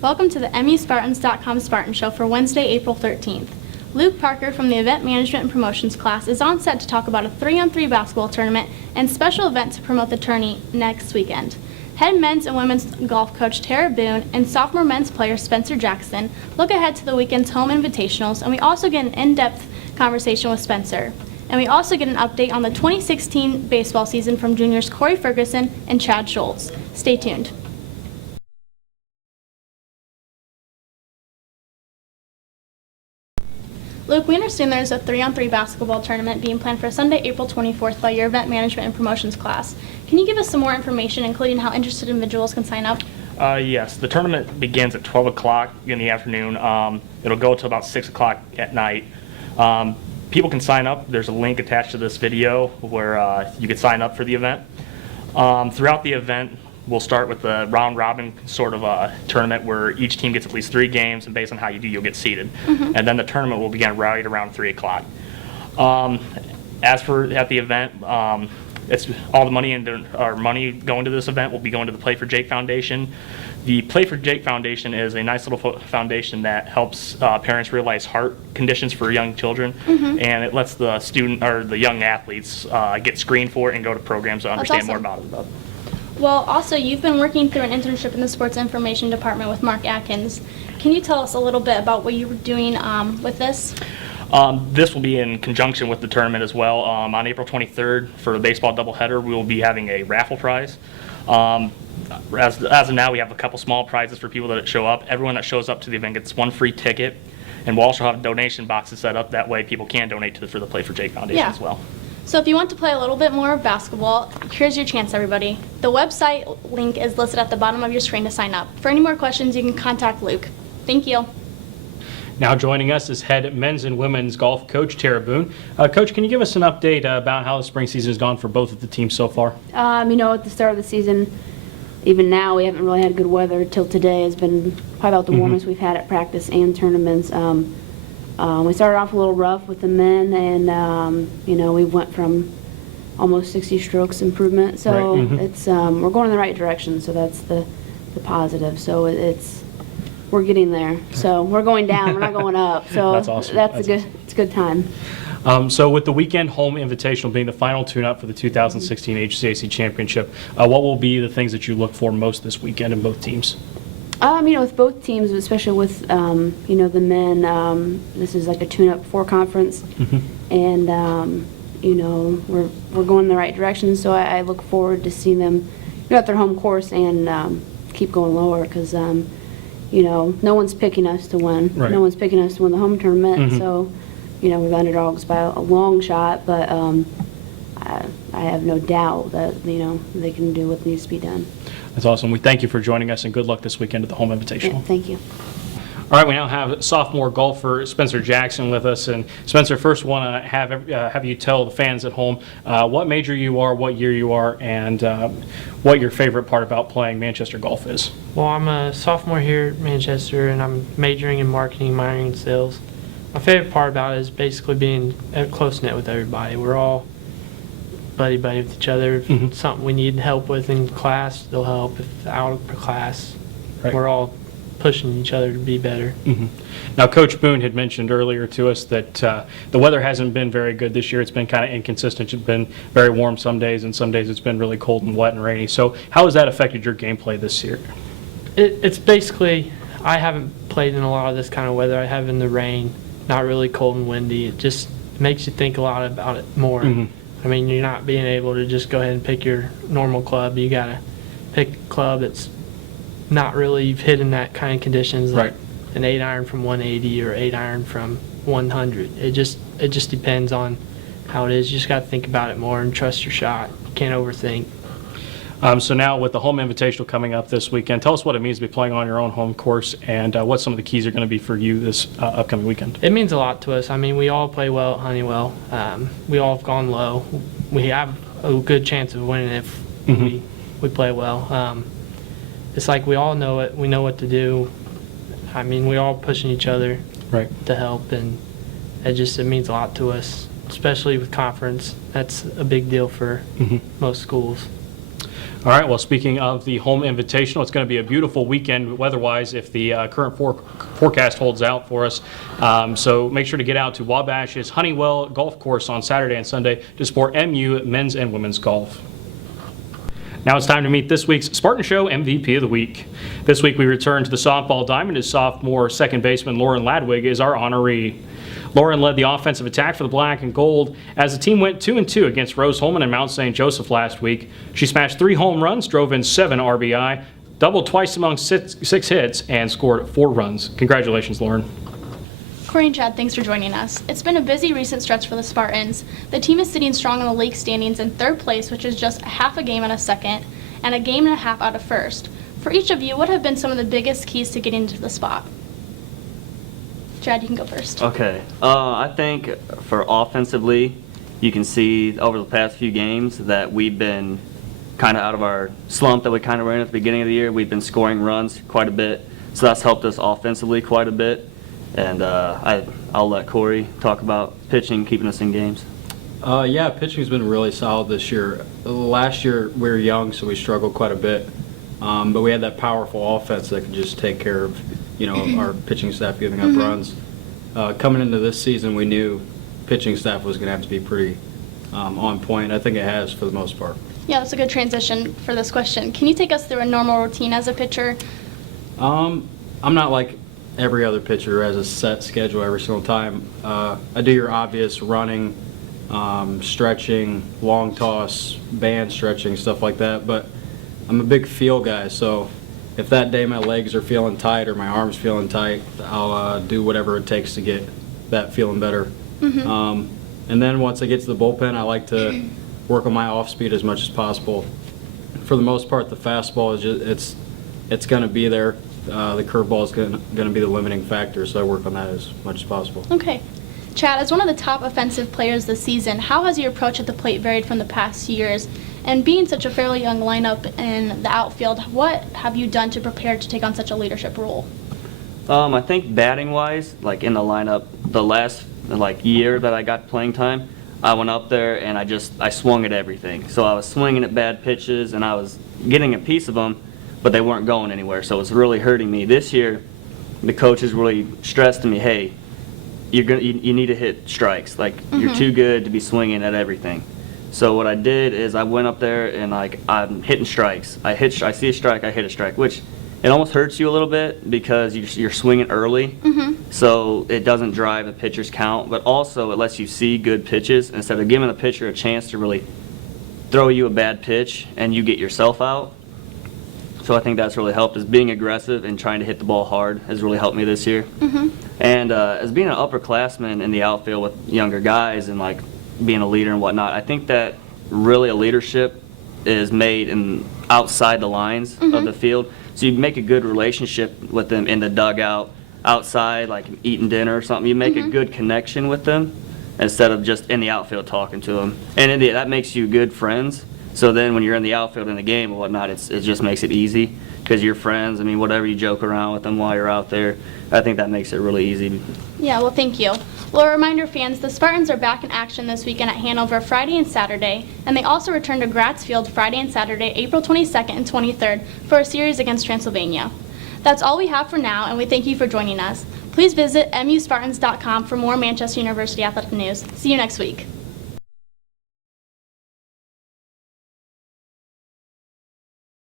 Welcome to the MUSpartans.com Spartan Show for Wednesday, April 13th. Luke Parker from the Event Management and Promotions class is on set to talk about a 3-on-3 basketball tournament and special event to promote the tourney next weekend. Head men's and women's golf coach Tara Boone and sophomore men's player Spencer Jackson look ahead to the weekend's home invitationals, and we also get an in-depth conversation with Spencer. And we also get an update on the 2016 baseball season from juniors Cory Ferguson and Chad Schultz. Stay tuned. Luke, we understand there's a 3-on-3 basketball tournament being planned for Sunday, April 24th by your Event Management and Promotions class. Can you give us some more information, including how interested individuals can sign up? Yes, the tournament begins at 12 o'clock in the afternoon. It'll go till about 6 o'clock at night. People can sign up. There's a link attached to this video where you can sign up for the event. Throughout the event, we'll start with the round-robin sort of a tournament where each team gets at least 3 games, and based on how you do, you'll get seeded. And then the tournament will begin right around 3 o'clock. As for at the event, it's all the money money going to this event will be going to the Play for Jake Foundation. The Play for Jake Foundation is a nice little foundation that helps parents realize heart conditions for young children, and it lets the student or the young athletes get screened for it and go to programs to understand more about it. Well, also, you've been working through an internship in the Sports Information Department with Mark Atkins. Can you tell us a little bit about what you were doing with this? This will be in conjunction with the tournament as well. On April 23rd, for the baseball doubleheader, we will be having a raffle prize. As of now, we have a couple small prizes for people that show up. Everyone that shows up to the event gets 1 free ticket, and we'll also have donation boxes set up. That way people can donate for the Play for Jake Foundation as well. So if you want to play a little bit more of basketball, here's your chance, everybody. The website link is listed at the bottom of your screen to sign up. For any more questions, you can contact Luke. Thank you. Now joining us is head men's and women's golf coach Tara Boone. Coach, can you give us an update about how the spring season has gone for both of the teams so far? At the start of the season, even now, we haven't really had good weather till today. Has been probably about the warmest we've had at practice and tournaments. We started off a little rough with the men, and we went from almost 60 strokes improvement. So it's we're going in the right direction. So that's the positive. So we're getting there. So we're going down. We're not going up. So that's awesome. It's a good time. So with the weekend home invitational being the final tune-up for the 2016 HCAC Championship, what will be the things that you look for most this weekend in both teams? With both teams, especially with the men, this is like a tune-up before conference, and we're going in the right direction. So I look forward to seeing them at their home course and keep going lower because no one's picking us to win. Right. No one's picking us to win the home tournament. So we're the underdogs by a long shot, but I have no doubt that they can do what needs to be done. That's awesome. We thank you for joining us, and good luck this weekend at the home invitational. Yeah, thank you. All right, we now have sophomore golfer Spencer Jackson with us. And Spencer, first want to have you tell the fans at home what major you are, what year you are, and what your favorite part about playing Manchester golf is. Well, I'm a sophomore here at Manchester, and I'm majoring in marketing, minoring in sales. My favorite part about it is basically being close-knit with everybody. We're all buddy-buddy with each other. If it's something we need help with in class, they'll help. If out of class, we're all pushing each other to be better. Now, Coach Boone had mentioned earlier to us that the weather hasn't been very good this year. It's been kind of inconsistent. It's been very warm some days, and some days it's been really cold and wet and rainy. So how has that affected your gameplay this year? It's basically, I haven't played in a lot of this kind of weather. I have in the rain, not really cold and windy. It just makes you think a lot about it more. I mean, you're not being able to just go ahead and pick your normal club. You got to pick a club that's not really hitting that kind of conditions, like an 8-iron from 180 or 8-iron from 100. It just depends on how it is. You just got to think about it more and trust your shot. You can't overthink. So now with the home invitational coming up this weekend, tell us what it means to be playing on your own home course and what some of the keys are going to be for you this upcoming weekend. It means a lot to us. I mean, we all play well at Honeywell. We all have gone low. We have a good chance of winning if we play well. It's like we all know it. We know what to do. I mean, we're all pushing each other to help, and it means a lot to us, especially with conference. That's a big deal for most schools. All right, well, speaking of the home invitational, it's going to be a beautiful weekend weather-wise if the current forecast holds out for us. So make sure to get out to Wabash's Honeywell Golf Course on Saturday and Sunday to support MU men's and women's golf. Now it's time to meet this week's Spartan Show MVP of the Week. This week we return to the softball diamond as sophomore second baseman Lauren Ladwig is our honoree. Lauren led the offensive attack for the Black and Gold as the team went 2-2 against Rose-Hulman and Mount St. Joseph last week. She smashed 3 home runs, drove in 7 RBI, doubled twice among 6 hits, and scored 4 runs. Congratulations, Lauren. Cory Jad, thanks for joining us. It's been a busy recent stretch for the Spartans. The team is sitting strong in the league standings in 3rd place, which is just half a game out of 2nd, and a game and a half out of 1st. For each of you, what have been some of the biggest keys to getting into the spot? Jad, you can go first. Okay. I think for offensively, you can see over the past few games that we've been kind of out of our slump that we kind of were in at the beginning of the year. We've been scoring runs quite a bit, so that's helped us offensively quite a bit. And I'll let Cory talk about pitching, keeping us in games. Yeah, pitching's been really solid this year. Last year we were young, so we struggled quite a bit. But we had that powerful offense that could just take care of, our pitching staff giving up runs. Coming into this season, we knew pitching staff was going to have to be pretty on point. I think it has for the most part. Yeah, that's a good transition for this question. Can you take us through a normal routine as a pitcher? I'm not like every other pitcher who has a set schedule every single time. I do your obvious running, stretching, long toss, band stretching, stuff like that, but I'm a big feel guy, so if that day my legs are feeling tight or my arms feeling tight, I'll do whatever it takes to get that feeling better. And then once I get to the bullpen, I like to work on my off speed as much as possible. For the most part, the fastball is just it's going to be there. The curveball is going to be the limiting factor, so I work on that as much as possible. Okay. Chad, as one of the top offensive players this season, how has your approach at the plate varied from the past years? And being such a fairly young lineup in the outfield, what have you done to prepare to take on such a leadership role? I think batting-wise, like in the lineup, the last year that I got playing time, I went up there and I swung at everything. So I was swinging at bad pitches and I was getting a piece of them, but they weren't going anywhere. So it was really hurting me. This year, the coaches really stressed to me, hey, you need to hit strikes. You're too good to be swinging at everything. So what I did is I went up there and I'm hitting strikes. I see a strike, I hit a strike, which it almost hurts you a little bit because you're swinging early. So it doesn't drive the pitcher's count, but also it lets you see good pitches instead of giving the pitcher a chance to really throw you a bad pitch and you get yourself out. So I think that's really helped, is being aggressive and trying to hit the ball hard has really helped me this year. And as being an upperclassman in the outfield with younger guys and being a leader and whatnot, I think that really a leadership is made outside the lines of the field. So you make a good relationship with them in the dugout, outside, like eating dinner or something. You make a good connection with them instead of just in the outfield talking to them. And that makes you good friends. So then when you're in the outfield in the game and whatnot, it just makes it easy because you're friends. I mean, whatever you joke around with them while you're out there, I think that makes it really easy. Yeah, well, thank you. Well, a reminder, fans, the Spartans are back in action this weekend at Hanover Friday and Saturday, and they also return to Gratz Field Friday and Saturday, April 22nd and 23rd, for a series against Transylvania. That's all we have for now, and we thank you for joining us. Please visit muspartans.com for more Manchester University athletic news. See you next week.